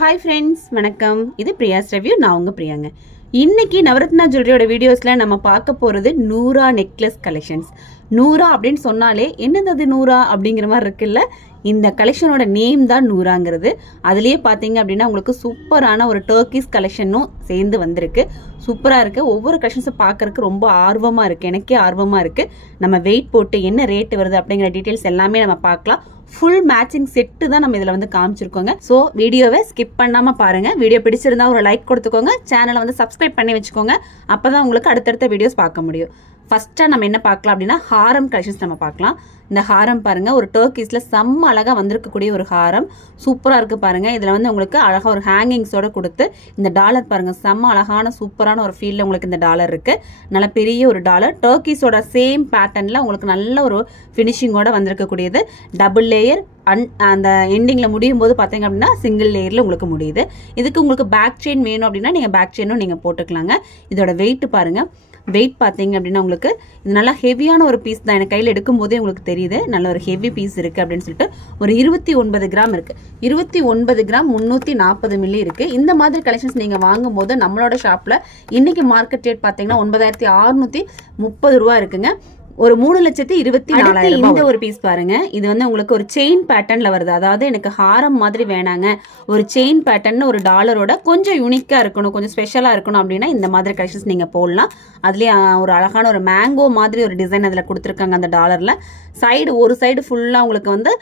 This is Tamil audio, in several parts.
Hi friends, வணக்கம். இது பிரியாஸ் ரிவ்யூ. நான் உங்க பிரியாங்க. இன்னைக்கு நவரத்னா ஜுவல்லரியோட வீடியோஸ்ல நம்ம பார்க்க போறது நூரா நெக்லஸ் கலெக்ஷன்ஸ். நூரா அப்படின்னு சொன்னாலே என்னது அது நூரா அப்படிங்கிற மாதிரி இருக்குல்ல. இந்த கலெக்ஷனோட நேம் தான் நூறாங்கிறது. அதுலயே பாத்தீங்க அப்படின்னா உங்களுக்கு சூப்பரான ஒரு டர்க்கிஸ் கலெக்ஷனும் சேர்ந்து வந்திருக்கு. சூப்பரா இருக்கு. ஒவ்வொரு கலெக்ஷன்ஸை பார்க்கறதுக்கு ரொம்ப ஆர்வமா இருக்கு. எனக்கே ஆர்வமா இருக்கு. நம்ம வெயிட் போட்டு என்ன ரேட் வருது அப்படிங்கிற டீடைல்ஸ் எல்லாமே நம்ம பார்க்கலாம். ஃபுல் மேட்சிங் செட்டு தான் நம்ம இதுல வந்து காமிச்சிருக்கோங்க. ஸோ வீடியோவை ஸ்கிப் பண்ணாம பாருங்க. வீடியோ பிடிச்சிருந்தா ஒரு லைக் கொடுத்துக்கோங்க. சேனலை வந்து சப்ஸ்கிரைப் பண்ணி வச்சுக்கோங்க. அப்பதான் உங்களுக்கு அடுத்தடுத்த வீடியோஸ் பார்க்க முடியும். ஃபர்ஸ்டா நம்ம என்ன பார்க்கலாம் அப்படின்னா ஹாரம் கலெக்ஷன்ஸ் நம்ம பார்க்கலாம். இந்த ஹாரம் பாருங்க, ஒரு டர்க்கிஸ்ல செம்ம அழகா வந்திருக்கக்கூடிய ஒரு ஹாரம். சூப்பரா இருக்கு பாருங்க. இதுல வந்து உங்களுக்கு அழகா ஒரு ஹேங்கிங்ஸோட கொடுத்து இந்த டாலர் பாருங்க, செம்ம அழகான சூப்பரான ஒரு ஃபீல்ல உங்களுக்கு இந்த டாலர் இருக்கு. நல்ல பெரிய ஒரு டாலர் டர்க்கிஸோட சேம் பேட்டர்ன்ல உங்களுக்கு நல்ல ஒரு பினிஷிங்கோட வந்திருக்கக்கூடியது. டபுள் லேயர் அந்த எண்டிங்ல முடியும் போது பாத்தீங்க அப்படின்னா சிங்கிள் லேயர்ல உங்களுக்கு முடியுது. இதுக்கு உங்களுக்கு பேக் செயின் வேணும் அப்படின்னா நீங்க பேக் செயினும் நீங்க போட்டுக்கலாங்க. இதோட வெயிட் பாருங்க. வெயிட் பார்த்தீங்க அப்படின்னா உங்களுக்கு இது நல்லா ஹெவியான ஒரு பீஸ் தான். எனக்கு கையில் எடுக்கும் போதே உங்களுக்கு தெரியுது நல்ல ஒரு ஹெவி பீஸ் இருக்கு அப்படின்னு சொல்லிட்டு. ஒரு 29 கிராம் இருக்கு. 29 கிராம் 340 மில்லி இருக்கு. இந்த மாதிரி கலெக்ஷன்ஸ் நீங்க வாங்கும் போது நம்மளோட ஷாப்ல இன்னைக்கு மார்க்கெட் ரேட் பார்த்தீங்கன்னா 9630 ரூபா இருக்குங்க. ஒரு 3,24,000. இந்த ஒரு பீஸ் பாருங்க. இது வந்து உங்களுக்கு ஒரு செயின் பேட்டர்ன்ல வருது. அதாவது எனக்கு ஹாரம் மாதிரி வேணாங்க, ஒரு செயின் பேட்டர்ன் ஒரு டாலரோட கொஞ்சம் யூனிக்கா இருக்கணும், கொஞ்சம் ஸ்பெஷலா இருக்கணும் அப்படின்னா இந்த மாதிரி கலெக்ஷன்ஸ் நீங்க போடலாம். அதுலயே ஒரு அழகான ஒரு மேங்கோ மாதிரி ஒரு டிசைன் அதுல கொடுத்துருக்காங்க. அந்த டாலர்ல சைடு ஒரு சைடு ஃபுல்லா உங்களுக்கு வந்து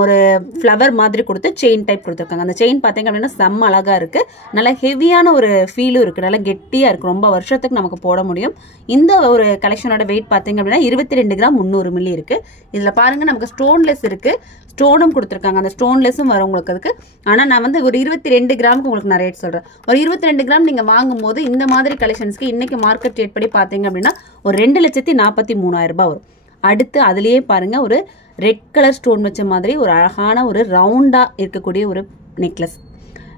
ஒரு ஃப்ளவர் மாதிரி கொடுத்து செயின் டைப் கொடுத்துருக்காங்க. அந்த செயின் பார்த்தீங்க அப்படின்னா செம்ம அழகா இருக்கு. நல்ல ஹெவியான ஒரு ஃபீலும் இருக்கு. நல்லா கெட்டியா இருக்கு. ரொம்ப வருஷத்துக்கு நமக்கு போட முடியும். இந்த ஒரு கலெக்ஷனோட வெயிட் பார்த்தீங்க அப்படின்னா 22 கிராம் 300 மில்லி இருக்கு. இதுல பாருங்க நமக்கு ஸ்டோன்லெஸ் இருக்கு, ஸ்டோனும் கொடுத்துருக்காங்க. அந்த ஸ்டோன்லெஸும் வரும் உங்களுக்கு அதுக்கு. ஆனா நான் வந்து ஒரு 22 கிராமுக்கு உங்களுக்கு நான் ரேட் சொல்றேன். ஒரு 22 கிராம் நீங்க வாங்கும் போது இந்த மாதிரி கலெக்ஷன்ஸ்க்கு இன்னைக்கு மார்க்கெட் ரேட் படி பாத்தீங்க அப்படின்னா ஒரு 2,43,000 ரூபாய் வரும். அடுத்து அதுலயே பாருங்க ஒரு ரெட் கலர் ஸ்டோன் வச்ச மாதிரி ஒரு அழகான ஒரு ரவுண்டா இருக்கக்கூடிய ஒரு நெக்லஸ்.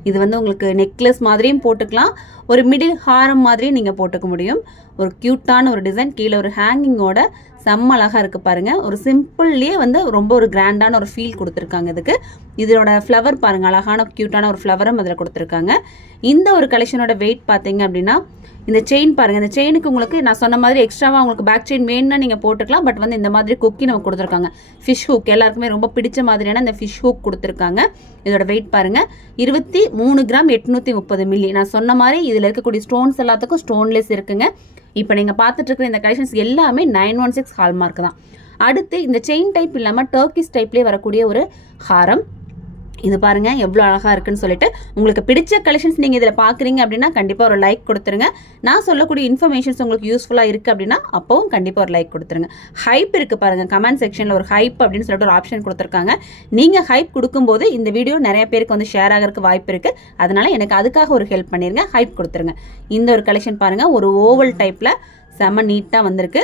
இது வந்து உங்களுக்கு நெக்லஸ் மாதிரியும் போட்டுக்கலாம், ஒரு மிடில் ஹாரம் மாதிரியும் நீங்க போட்டுக்க முடியும். ஒரு கியூட்டான ஒரு டிசைன், கீழே ஒரு ஹேங்கிங்கோட செம்ம அழகா இருக்கு பாருங்க. ஒரு சிம்பிள்லயே வந்து ரொம்ப ஒரு கிராண்டான ஒரு ஃபீல் கொடுத்துருக்காங்க இதுக்கு. இதோட ஃப்ளவர் பாருங்க, அழகான கியூட்டான ஒரு ஃப்ளவரும் அதில் கொடுத்துருக்காங்க. இந்த ஒரு கலெக்ஷனோட வெயிட் பார்த்தீங்க அப்படின்னா இந்த செயின் பாருங்க. இந்த செயினுக்கு உங்களுக்கு நான் சொன்ன மாதிரி எக்ஸ்ட்ராவா உங்களுக்கு பேக் செயின் வேணும்னா நீங்க போட்டுக்கலாம். பட் வந்து இந்த மாதிரி கொக்கி நமக்கு கொடுத்துருக்காங்க. ஃபிஷ் ஹூக் எல்லாருக்குமே ரொம்ப பிடிச்ச மாதிரியான இந்த ஃபிஷ் ஹூக் கொடுத்துருக்காங்க. இதோட வெயிட் பாருங்க 23 கிராம் 830 மில்லி. நான் சொன்ன மாதிரி இதுல இருக்கக்கூடிய ஸ்டோன்ஸ் எல்லாத்துக்கும் ஸ்டோன்லெஸ் இருக்குங்க. இப்போ நீங்க பார்த்துட்டு இருக்கிற இந்த கலெக்ஷன்ஸ் எல்லாமே 916 ஹால்மார்க் தான். அடுத்து இந்த செயின் டைப் இல்லாம டர்க்கிஸ் டைப்லேயே வரக்கூடிய ஒரு ஹாரம். இது பாருங்க எவ்வளவு அழகா இருக்குன்னு சொல்லிட்டு. உங்களுக்கு பிடிச்ச கலெக்ஷன்ஸ் நீங்க இதுல பாக்குறீங்க அப்படின்னா கண்டிப்பா ஒரு லைக் கொடுத்துருங்க. நான் சொல்லக்கூடிய இன்ஃபர்மேஷன்ஸ் உங்களுக்கு யூஸ்ஃபுல்லா இருக்கு அப்படின்னா அப்பவும் கண்டிப்பா ஒரு லைக் கொடுத்துருங்க. ஹைப் இருக்கு பாருங்க, கமெண்ட் செக்ஷன்ல ஒரு ஹைப் அப்படின்னு சொல்லிட்டு ஒரு ஆப்ஷன் கொடுத்துருக்காங்க. நீங்க ஹைப் கொடுக்கும்போது இந்த வீடியோ நிறைய பேருக்கு வந்து ஷேர் ஆகிறதுக்கு வாய்ப்பு இருக்கு. அதனால எனக்கு அதுக்காக ஒரு ஹெல்ப் பண்ணிருங்க, ஹைப் கொடுத்துருங்க. இந்த ஒரு கலெக்ஷன் பாருங்க, ஒரு ஓவல் டைப்ல செம்ம நீட்டா வந்திருக்கு.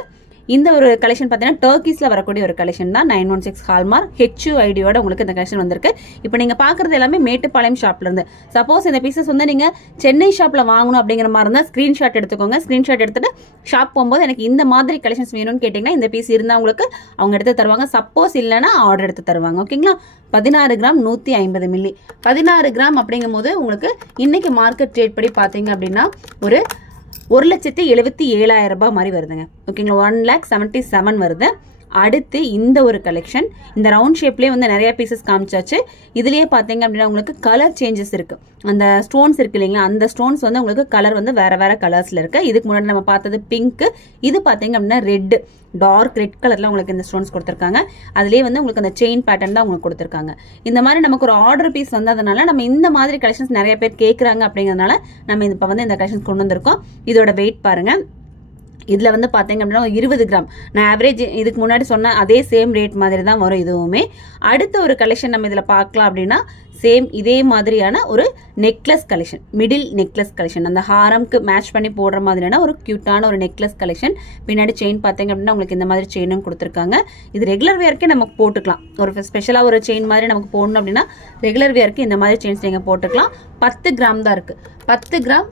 இந்த ஒரு கலெக்ஷன் பார்த்தீங்கன்னா டர்க்கிஸ்ல வரக்கூடிய ஒரு கலெக்ஷன் தான். 916 ஹால்மார்க் HUID-யோட உங்களுக்கு இந்த கலெக்ஷன் வந்திருக்கு. இப்போ நீங்க பாக்குறது எல்லாமே மேட்டுப்பாளையம் ஷாப்ல இருந்து. சப்போஸ் இந்த பீசஸ் வந்து நீங்க சென்னை ஷாப்ல வாங்கணும் அப்படிங்கிற மாதிரி இருந்தா ஸ்கிரீன்ஷாட் எடுத்துக்கோங்க. ஸ்கிரீன்ஷாட் எடுத்துட்டு ஷாப் போகும்போது எனக்கு இந்த மாதிரி கலெக்ஷன்ஸ் வேணும்னு கேட்டீங்கன்னா இந்த பீஸ் இருந்தா உங்களுக்கு அவங்க எடுத்து தருவாங்க. சப்போஸ் இல்லைன்னா ஆர்டர் எடுத்து தருவாங்க. ஓகேங்களா? 16 கிராம் 150 மில்லி. 16 கிராம் அப்படிங்கும் போது உங்களுக்கு இன்னைக்கு மார்க்கெட் ரேட் படி பாத்தீங்க அப்படின்னா ஒரு 1,77,000 ரூபாய் மாதிரி வருதுங்க. ஓகேங்களா? 1,77,000 வருது. அடுத்து இந்த ஒரு கலெக்ஷன், இந்த ரவுண்ட் ஷேப்லயே வந்து நிறைய பீசஸ் காமிச்சாச்சு. இதுலயே பாத்தீங்க அப்படின்னா உங்களுக்கு கலர் சேஞ்சஸ் இருக்கு. அந்த ஸ்டோன்ஸ் இருக்கு இல்லைங்களா, அந்த ஸ்டோன்ஸ் வந்து உங்களுக்கு கலர் வந்து வேற வேற கலர்ஸ்ல இருக்கு. இதுக்கு முன்னாடி நம்ம பார்த்தது பிங்க், இது பாத்தீங்க அப்படின்னா ரெட், டார்க் ரெட் கலர்ல உங்களுக்கு இந்த ஸ்டோன்ஸ் கொடுத்துருக்காங்க. அதுலயே வந்து உங்களுக்கு அந்த செயின் பேட்டர்ன் தான் உங்களுக்கு கொடுத்துருக்காங்க. இந்த மாதிரி நமக்கு ஒரு ஆர்டர் பீஸ் வந்ததுனால நம்ம இந்த மாதிரி கலெக்ஷன்ஸ் நிறைய பேர் கேட்கறாங்க அப்படிங்கறதுனால நம்ம இப்ப வந்து இந்த கலெக்ஷன்ஸ் கொண்டு வந்திருக்கோம். இதோட வெயிட் பாருங்க. இதுல வந்து பாத்தீங்க அப்படின்னா 20 கிராம். நான் ஆவரேஜ் இதுக்கு முன்னாடி சொன்ன அதே சேம் ரேட் மாதிரி தான் வரும் இதுவுமே. அடுத்த ஒரு கலெக்ஷன் நம்ம இதுல பார்க்கலாம் அப்படின்னா சேம் இதே மாதிரியான ஒரு necklace collection, middle necklace collection. அந்த ஹாரம்க்கு மேட்ச் பண்ணி போடுற மாதிரியான ஒரு கியூட்டான ஒரு நெக்லஸ் கலெக்ஷன். பின்னாடி செயின் பார்த்தீங்க அப்படின்னா உங்களுக்கு இந்த மாதிரி செயினும் கொடுத்துருக்காங்க. இது ரெகுலர் வேர்க்கே நமக்கு போட்டுக்கலாம். ஒரு ஸ்பெஷலா ஒரு செயின் மாதிரி நமக்கு போடணும் அப்படின்னா ரெகுலர் வேர்க்கு இந்த மாதிரி செயின்ஸ் நீங்க போட்டுக்கலாம். 10 கிராம் தான் இருக்கு. 10 கிராம்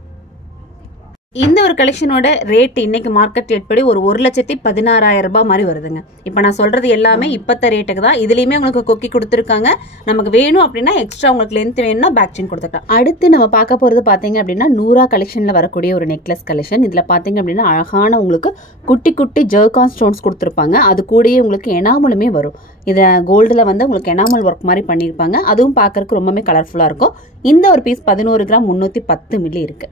இந்த ஒரு கலெக்ஷனோட ரேட் இன்னைக்கு மார்க்கெட் ரேட் படி ஒரு 1,16,000 ரூபாய் மாதிரி வருதுங்க. இப்போ நான் சொல்றது எல்லாமே இப்பத்த ரேட்டுக்கு தான். இதுலயுமே உங்களுக்கு கொக்கி கொடுத்துருக்காங்க. நமக்கு வேணும் அப்படின்னா எக்ஸ்ட்ரா உங்களுக்கு லென்த் வேணும்னா பேக் செயின் கொடுத்துக்கலாம். அடுத்து நம்ம பார்க்க போறது பாத்தீங்க அப்படின்னா நூரா கலெக்ஷன்ல வரக்கூடிய ஒரு நெக்லஸ் கலெக்ஷன். இதுல பாத்தீங்க அப்படின்னா அழகான உங்களுக்கு குட்டி குட்டி ஜர்கான் ஸ்டோன்ஸ் கொடுத்துருப்பாங்க. அது கூடயே உங்களுக்கு எனாமலுமே வரும். இதை கோல்டுல வந்து உங்களுக்கு எனாமல் ஒர்க் மாதிரி பண்ணியிருப்பாங்க. அதுவும் பார்க்கறதுக்கு ரொம்பவே கலர்ஃபுல்லா இருக்கும். இந்த ஒரு பீஸ் 11 கிராம் 310 மில்லி இருக்கு.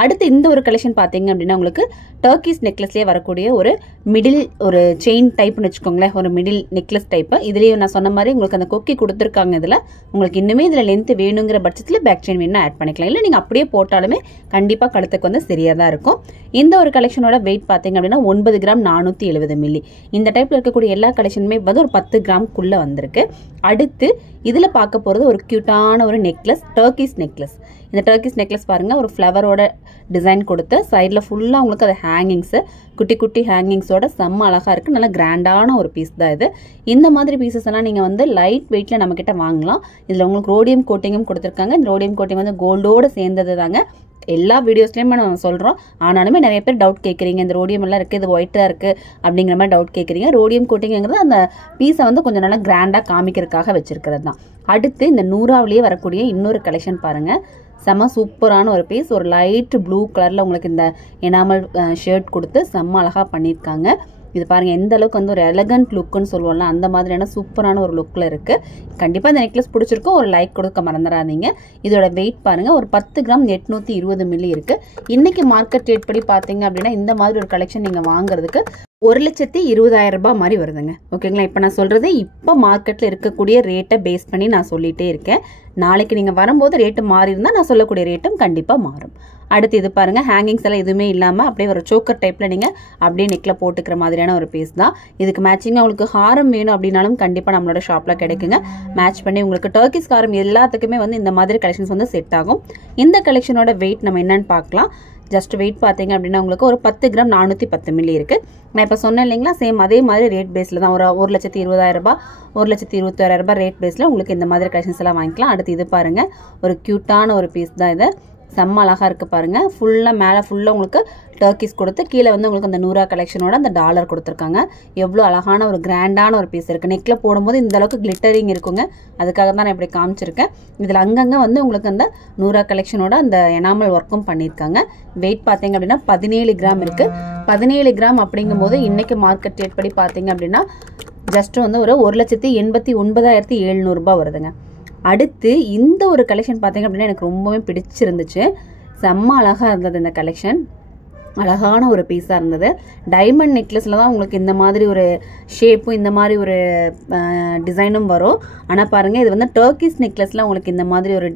அடுத்து இந்த ஒரு கலெக்ஷன் பார்த்தீங்க அப்படின்னா உங்களுக்கு டர்க்கிஸ் நெக்லஸ்லேயே வரக்கூடிய ஒரு மிடில் ஒரு செயின் டைப்னு வச்சுக்கோங்களேன், ஒரு மிடில் நெக்லஸ் டைப்பு. இதுலேயும் நான் சொன்ன மாதிரி உங்களுக்கு அந்த கொக்கி கொடுத்துருக்காங்க. இதில் உங்களுக்கு இன்னுமே இதில் லென்த் வேணுங்கிற பட்சத்தில் பேக் செயின் வேணும் ஆட் பண்ணிக்கலாம். இல்லை நீங்கள் அப்படியே போட்டாலுமே கண்டிப்பாக கழுத்துக்கு வந்து சரியாக தான் இருக்கும். இந்த ஒரு கலெக்ஷனோட வெயிட் பார்த்தீங்க அப்படின்னா 9 கிராம் 470 மில்லி. இந்த டைப்பில் இருக்கக்கூடிய எல்லா கலெக்ஷனுமே வந்து ஒரு 10 கிராம்குள்ளே வந்திருக்கு. அடுத்து இதில் பார்க்க போகிறது ஒரு க்யூட்டான ஒரு நெக்லஸ், டர்க்கிஸ் நெக்லஸ். இந்த டர்க்கிஸ் நெக்லஸ் பாருங்கள், ஒரு ஃப்ளவரோட டிசைன் கொடுத்து சைடில் ஃபுல்லாக உங்களுக்கு அது ஹேங்கிங்ஸு குட்டி குட்டி ஹேங்கிங்ஸோட செம்ம அழகாக இருக்குது. நல்லா கிராண்டான ஒரு பீஸ் தான் இது. இந்த மாதிரி பீசஸ் எல்லாம் நீங்கள் வந்து லைட் வெயிட்டில் நம்மக்கிட்ட வாங்கலாம். இதில் உங்களுக்கு ரோடியம் கோட்டிங்கும் கொடுத்துருக்காங்க. இந்த ரோடியம் கோட்டிங் வந்து கோல்டோடு சேர்ந்தது தாங்க. எல்லா வீடியோஸ்லேயுமே நம்ம சொல்கிறோம். ஆனாலுமே நிறைய பேர் டவுட் கேட்குறீங்க, இந்த ரோடியம் எல்லாம் இருக்குது, இது ஒயிட்டாக இருக்குது அப்படிங்கிற மாதிரி டவுட் கேட்குறீங்க. ரோடியம் கோட்டிங்கிறது அந்த பீஸை வந்து கொஞ்சம் நல்லா கிராண்டாக காமிக்கிறதுக்காக வச்சிருக்கிறது தான். அடுத்து இந்த நூறாவிலேயே வரக்கூடிய இன்னொரு கலெக்ஷன் பாருங்கள். செம்ம சூப்பரான ஒரு பீஸ். ஒரு லைட் ப்ளூ கலரில் உங்களுக்கு இந்த எனாமல் ஷர்ட் கொடுத்து செம்ம அழகாக பண்ணியிருக்காங்க. இது பாருங்கள் எந்த அளவுக்கு வந்து ஒரு எலகண்ட் லுக்குன்னு சொல்லுவோம்ல, அந்த மாதிரியான சூப்பரான ஒரு லுக்கில் இருக்குது. கண்டிப்பாக இந்த நெக்லஸ் பிடிச்சிருக்கும். ஒரு லைக் கொடுக்க மறந்துடாதீங்க. இதோட வெயிட் பாருங்கள், ஒரு 10 கிராம் 820 மில்லி இருக்குது. இன்றைக்கி மார்க்கெட் ரேட் படி பார்த்தீங்க அப்படின்னா இந்த மாதிரி ஒரு கலெக்ஷன் நீங்கள் வாங்குறதுக்கு 1,20,000 ரூபாய் மாதிரி வருதுங்க. ஓகேங்களா? இப்போ நான் சொல்கிறது இப்போ மார்க்கெட்டில் இருக்கக்கூடிய ரேட்டை பேஸ் பண்ணி நான் சொல்லிகிட்டே இருக்கேன். நாளைக்கு நீங்கள் வரும்போது ரேட்டு மாறி இருந்தால் நான் சொல்லக்கூடிய ரேட்டும் கண்டிப்பாக மாறும். அடுத்து இது பாருங்கள், ஹேங்கிங்ஸ் எல்லாம் எதுவுமே இல்லாமல் அப்படியே ஒரு சோக்கர் டைப்பில் நீங்கள் அப்படியே நெக்கில் போட்டுக்கிற மாதிரியான ஒரு பீஸ் தான். இதுக்கு மேட்சிங்காக உங்களுக்கு ஹாரம் வேணும் அப்படின்னாலும் கண்டிப்பாக நம்மளோட ஷாப்பில் கிடைக்குங்க. மேட்ச் பண்ணி உங்களுக்கு டர்க்கிஸ் ஹாரம் எல்லாத்துக்குமே வந்து இந்த மாதிரி கலெக்ஷன்ஸ் வந்து செட் ஆகும். இந்த கலெக்ஷனோட வெயிட் நம்ம என்னன்னு பார்க்கலாம். ஜஸ்ட் வெயிட் பார்த்தீங்க அப்படின்னா உங்களுக்கு ஒரு 10 கிராம் 410 மில்லி இருக்குது. நான் இப்போ சொன்னேன் இல்லைங்களா, சேம் அதே மாதிரி ரேட் பேஸில் தான். ஒரு 1,20,000 ரூபாய் 1,26,000 ரூபாய் ரேட் பேஸில் உங்களுக்கு இந்த மாதிரி கலெக்ஷன்ஸ் எல்லாம் வாங்கிக்கலாம். அடுத்து இது பாருங்கள், ஒரு க்யூட்டான ஒரு பீஸ் தான் இது. செம்ம அழகாக இருக்குது பாருங்கள். ஃபுல்லாக மேலே ஃபுல்லாக உங்களுக்கு டர்க்கிஸ் கொடுத்து கீழே வந்து உங்களுக்கு அந்த நூறா கலெக்ஷனோட அந்த டாலர் கொடுத்துருக்காங்க. எவ்வளோ அழகான ஒரு கிராண்டான ஒரு பீஸ் இருக்குது. நெக்கில் போடும்போது இந்த அளவுக்கு கிளிட்டரிங் இருக்குங்க. அதுக்காக தான் நான் இப்படி காமிச்சிருக்கேன். இதில் அங்கங்கே வந்து உங்களுக்கு அந்த நூறா கலெக்ஷனோட அந்த எனாமல் ஒர்க்கும் பண்ணியிருக்காங்க. வெயிட் பார்த்தீங்க அப்படின்னா 17 கிராம் இருக்குது. 17 கிராம் அப்படிங்கும்போது இன்றைக்கி மார்க்கெட் ரேட் படி பார்த்தீங்க அப்படின்னா ஜஸ்ட் வந்து ஒரு 1,89,700 ரூபாய் வருதுங்க. அடுத்து இந்த ஒரு கலெக்ஷன் பார்த்தீங்க அப்படின்னா எனக்கு ரொம்பவே பிடிச்சிருந்துச்சு. செம்ம அழகாக இருந்தது இந்த கலெக்ஷன். அழகான ஒரு பீஸாக இருந்தது. டைமண்ட் நெக்லஸில் தான் உங்களுக்கு இந்த மாதிரி ஒரு ஷேப்பும் இந்த மாதிரி ஒரு டிசைனும் வரும். ஆனால் பாருங்கள், இது வந்து டர்க்கிஸ் நெக்லஸில் உங்களுக்கு இந்த மாதிரி ஒரு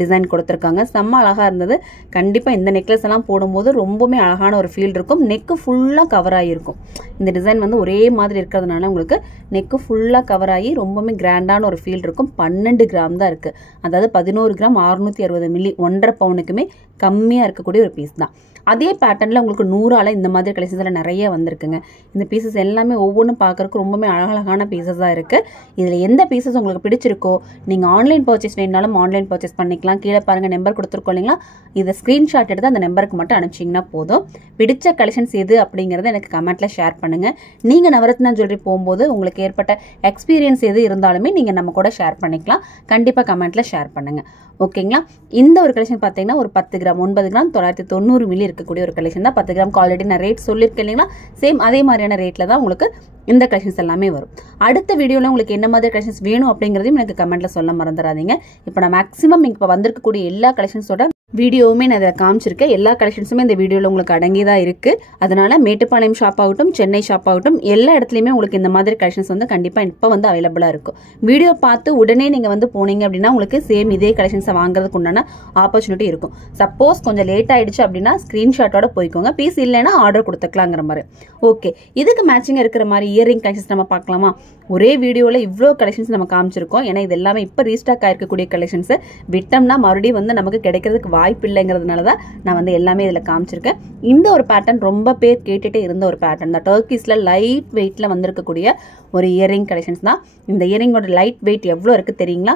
டிசைன் கொடுத்துருக்காங்க. செம்ம அழகாக இருந்தது. கண்டிப்பாக இந்த நெக்லஸ் எல்லாம் போடும்போது ரொம்பவுமே அழகான ஒரு ஃபீல் இருக்கும். நெக்கு ஃபுல்லாக கவர் ஆகியிருக்கும். இந்த டிசைன் வந்து ஒரே மாதிரி இருக்கிறதுனால உங்களுக்கு நெக்கு ஃபுல்லாக கவர் ஆகி ரொம்பவுமே கிராண்டான ஒரு ஃபீல் இருக்கும். 12 கிராம் தான் இருக்குது. அதாவது 11 கிராம் 660 மில்லி, 1.5 பவுனுக்குமே கம்மியாக இருக்கக்கூடிய ஒரு பீஸ் தான். அதே பேட்டர்னில் உங்களுக்கு 100ஆல் இந்த மாதிரி கலெக்ஷன்ஸில் நிறைய வந்திருக்குங்க. இந்த பீசஸ் எல்லாமே ஒவ்வொன்றும் பார்க்குறதுக்கு ரொம்பவே அழகழகான பீசஸாக இருக்குது. இதில் எந்த பீசஸ் உங்களுக்கு பிடிச்சிருக்கோ நீங்கள் ஆன்லைன் பர்ச்சேஸ் வேணுனாலும் ஆன்லைன் பர்ச்சேஸ் பண்ணிக்கலாம். கீழே பாருங்கள் நம்பர் கொடுத்துருக்கோம் இல்லைங்களா, இதை ஸ்க்ரீன்ஷாட் எடுத்து அந்த நம்பருக்கு மட்டும் அனுப்பிச்சிங்கன்னா போதும். பிடிச்ச கலெக்ஷன்ஸ் எது அப்படிங்கிறத எனக்கு கமெண்ட்டில் ஷேர் பண்ணுங்கள். நீங்கள் நவரத்னா ஜுவல்லரி போகும்போது உங்களுக்கு ஏற்பட்ட எக்ஸ்பீரியன்ஸ் எது இருந்தாலுமே நீங்கள் நம்ம கூட ஷேர் பண்ணிக்கலாம். கண்டிப்பாக கமெண்ட்டில் ஷேர் பண்ணுங்கள். ஓகேங்களா? இந்த ஒரு கலெக்ஷன் பார்த்தீங்கன்னா ஒரு 10 கிராம் 9 கிராம் 990 மில்லி இருக்கக்கூடிய ஒரு கலெக்ஷன் தான். 10 கிராம் ஆல்ரெடி நான் ரேட் சொல்லியிருக்கேன் இல்லைங்களா, சேம் அதே மாதிரியான ரேட்டில் தான் உங்களுக்கு இந்த கலெக்ஷன்ஸ் எல்லாமே வரும். அடுத்த வீடியோவில் உங்களுக்கு என்ன மாதிரி கலெக்ஷன்ஸ் வேணும் அப்படிங்கிறதையும் எனக்கு கமெண்ட்டில் சொல்ல மறந்துடாதீங்க. இப்போ நான் மேக்ஸிமம் இப்போ வந்திருக்கக்கூடிய எல்லா கலெக்ஷன்ஸோட வீடியோவுமே நான் இதில் காமிச்சிருக்கேன். எல்லா கலெக்ஷன்ஸுமே இந்த வீடியோவில் உங்களுக்கு அடங்கி தான் இருக்குது. அதனால் மேட்டுப்பாளையம் ஷாப் ஆகட்டும், சென்னை ஷாப் ஆகட்டும், எல்லா இடத்துலையுமே உங்களுக்கு இந்த மாதிரி கலெக்ஷன்ஸ் வந்து கண்டிப்பாக இப்போ வந்து அவைலபிளாக இருக்கும். வீடியோ பார்த்து உடனே நீங்கள் வந்து போனீங்க அப்படின்னா உங்களுக்கு சேம் இதே கலெக்ஷன்ஸை வாங்குறதுக்கு உண்டான ஆப்பர்ச்சுனிட்டி இருக்கும். சப்போஸ் கொஞ்சம் லேட் ஆகிடுச்சு அப்படின்னா ஸ்க்ரீன்ஷாட்டோட போய்க்கோங்க. பீஸ் இல்லைன்னா ஆர்டர் கொடுத்துக்கலாங்கிற மாதிரி. ஓகே, இதுக்கு மேட்சிங்காக இருக்கிற மாதிரி இயரிங் கலெக்ஷன்ஸ் நம்ம பார்க்கலாமா? ஒரே வீடியோவில் இவ்வளோ கலெக்ஷன்ஸ் நம்ம காமிச்சிருக்கோம். ஏன்னா இது எல்லாமே இப்போ ரீஸ்டாக் ஆகிருக்கக்கூடிய கலெக்ஷன்ஸை விட்டோம்னா மறுபடியும் வந்து நமக்கு கிடைக்கிறதுக்கு வாய்ப்பு இல்லைங்கிறதுனால தான் நான் வந்து எல்லாமே இதில் காமிச்சிருக்கேன். இந்த ஒரு பேட்டர்ன் ரொம்ப பேர் கேட்டுகிட்டே இருந்த ஒரு பேட்டர்ன் தான். டர்க்கிஸில் லைட் வெயிட்டில் வந்திருக்கக்கூடிய ஒரு இயரிங் கலெக்ஷன்ஸ் தான். இந்த இயரிங்கோட லைட் வெயிட் எவ்வளோ இருக்குது தெரியுங்களா?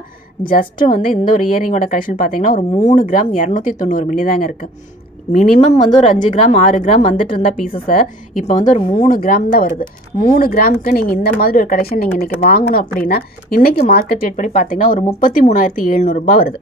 ஜஸ்ட்டு வந்து இந்த ஒரு இயரிங்கோட கலெக்ஷன் பார்த்தீங்கன்னா ஒரு 3 கிராம் 290 மில்லி தாங்க இருக்குது. மினிமம் வந்து ஒரு 5 கிராம் 6 கிராம் வந்துட்டு இருந்த பீசஸை இப்போ வந்து ஒரு 3 கிராம் தான் வருது. 3 கிராமுக்கு நீங்கள் இந்த மாதிரி ஒரு கலெக்ஷன் நீங்கள் இன்றைக்கி வாங்கணும் அப்படின்னா இன்றைக்கி மார்க்கெட் ரேட் படி பார்த்தீங்கன்னா ஒரு 33,700 ரூபாய் வருது.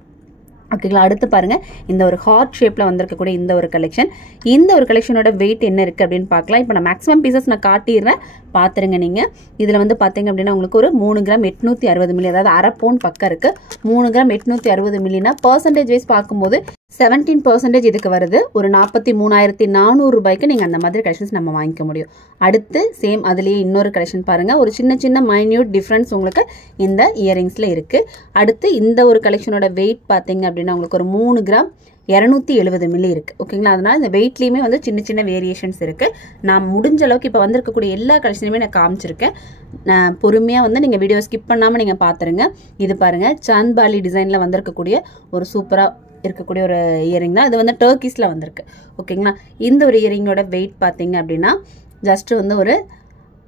ஓகேங்களா. அடுத்து பாருங்கள், இந்த ஒரு ஹார்ட் ஷேப்பில் வந்திருக்கக்கூடிய இந்த ஒரு கலெக்ஷன். இந்த ஒரு கலெக்ஷனோட வெயிட் என்ன இருக்குது அப்படின்னு பார்க்கலாம். இப்போ நான் மேக்ஸிமம் பீசஸ் நான் காட்டிடுறேன், பார்த்துருங்க நீங்கள். இதில் வந்து பார்த்தீங்க அப்படின்னா உங்களுக்கு ஒரு 3 கிராம் 860 மில்லி, அதாவது அரை பவுன் பக்கம் இருக்குது. 3 கிராம் 860 மில்லினா பர்சன்டேஜ் வைஸ் பார்க்கும்போது 17% இதுக்கு வருது. ஒரு 43,400 ரூபாய்க்கு நீங்கள் அந்த மாதிரி கலெக்ஷன்ஸ் நம்ம வாங்கிக்க முடியும். அடுத்து சேம் அதுலேயே இன்னொரு கலெக்ஷன் பாருங்கள். ஒரு சின்ன சின்ன மைன்யூட் டிஃப்ரென்ஸ் உங்களுக்கு இந்த இயரிங்ஸில் இருக்குது. அடுத்து இந்த ஒரு கலெக்ஷனோட வெயிட் பார்த்தீங்க அப்படின்னா உங்களுக்கு ஒரு 3 கிராம் 270 மில்லி இருக்குது. ஓகேங்களா. அதனால் இந்த வெயிட்லேயுமே வந்து சின்ன சின்ன வேரியேஷன்ஸ் இருக்குது. நான் முடிஞ்ச அளவுக்கு இப்போ வந்திருக்கக்கூடிய எல்லா கலெக்ஷனுமே நான் காமிச்சிருக்கேன். நான் பொறுமையாக வந்து நீங்கள் வீடியோ ஸ்கிப் பண்ணாமல் நீங்கள் பார்த்துருங்க. இது பாருங்கள், சாந்த்பாலி டிசைனில் வந்திருக்கக்கூடிய ஒரு சூப்பராக இருக்கக்கூடிய ஒரு இயரிங் தான். இது வந்து டர்க்கிஸில் வந்திருக்கு. ஓகேங்களா. இந்த ஒரு இயரிங்கோட வெயிட் பார்த்தீங்க அப்படின்னா ஜஸ்ட்டு வந்து ஒரு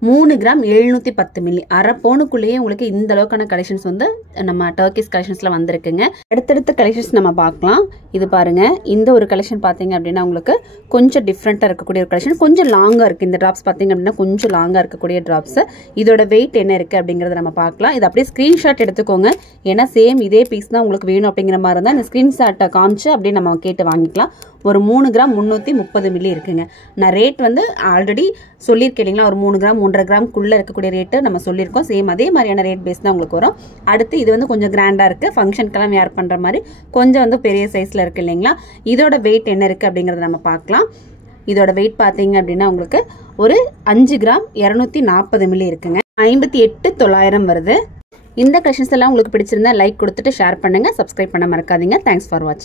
3 கிராம் 710 மில்லி, அரை பவுனுக்குள்ளேயே உங்களுக்கு இந்த அளவுக்கான கலெக்ஷன்ஸ் வந்து நம்ம டர்க்கிஸ் கலெக்ஷன்ஸில் வந்திருக்குங்க. அடுத்தடுத்த கலெக்ஷன்ஸ் நம்ம பார்க்கலாம். இது பாருங்கள், இந்த ஒரு கலெக்ஷன் பார்த்தீங்க அப்படின்னா உங்களுக்கு கொஞ்சம் டிஃப்ரெண்ட்டாக இருக்கக்கூடிய ஒரு கலெக்ஷன். கொஞ்சம் லாங்காக இருக்குது இந்த ட்ராப்ஸ் பார்த்தீங்க அப்படின்னா, கொஞ்சம் லாங்காக இருக்கக்கூடிய ட்ராப்ஸ். இதோட வெயிட் என்ன இருக்குது அப்படிங்கிறத நம்ம பார்க்கலாம். இது அப்படியே ஸ்க்ரீன்ஷாட் எடுத்துக்கோங்க. ஏன்னா சேம் இதே பீஸ் தான் உங்களுக்கு வேணும் அப்படிங்கிற மாதிரி இருந்தால் இந்த ஸ்க்ரீன்ஷாட்டை காமிச்சு அப்படியே நம்ம கேட்டு வாங்கிக்கலாம். ஒரு 3 கிராம் 330 மில்லி இருக்குங்க. நான் ரேட் வந்து ஆல்ரெடி சொல்லியிருக்கேன் இல்லைங்களா, ஒரு 3 கிராம் 1.5 கிராம்க்குள்ளே இருக்கக்கூடிய ரேட்டு நம்ம சொல்லியிருக்கோம். சேம் அதே மாதிரியான ரேட் பேஸ் தான் உங்களுக்கு வரும். அடுத்து இது வந்து கொஞ்சம் கிராண்டாக இருக்குது, ஃபங்க்ஷனுக்கெல்லாம் வேர் பண்ணுற மாதிரி கொஞ்சம் வந்து பெரிய சைஸில் இருக்குது இல்லைங்களா. இதோட வெயிட் என்ன இருக்குது அப்படிங்கிறத நம்ம பார்க்கலாம். இதோட வெயிட் பார்த்தீங்க அப்படின்னா உங்களுக்கு ஒரு 5 கிராம் 240 மில்லி இருக்குங்க. 58,900 வருது. இந்த கலெக்ஷன்ஸ் எல்லாம் உங்களுக்கு பிடிச்சிருந்தா லைக் கொடுத்துட்டு ஷேர் பண்ணுங்கள். சப்ஸ்கிரைப் பண்ண மறக்காதீங்க. தேங்க்ஸ் ஃபார் வாட்சிங்.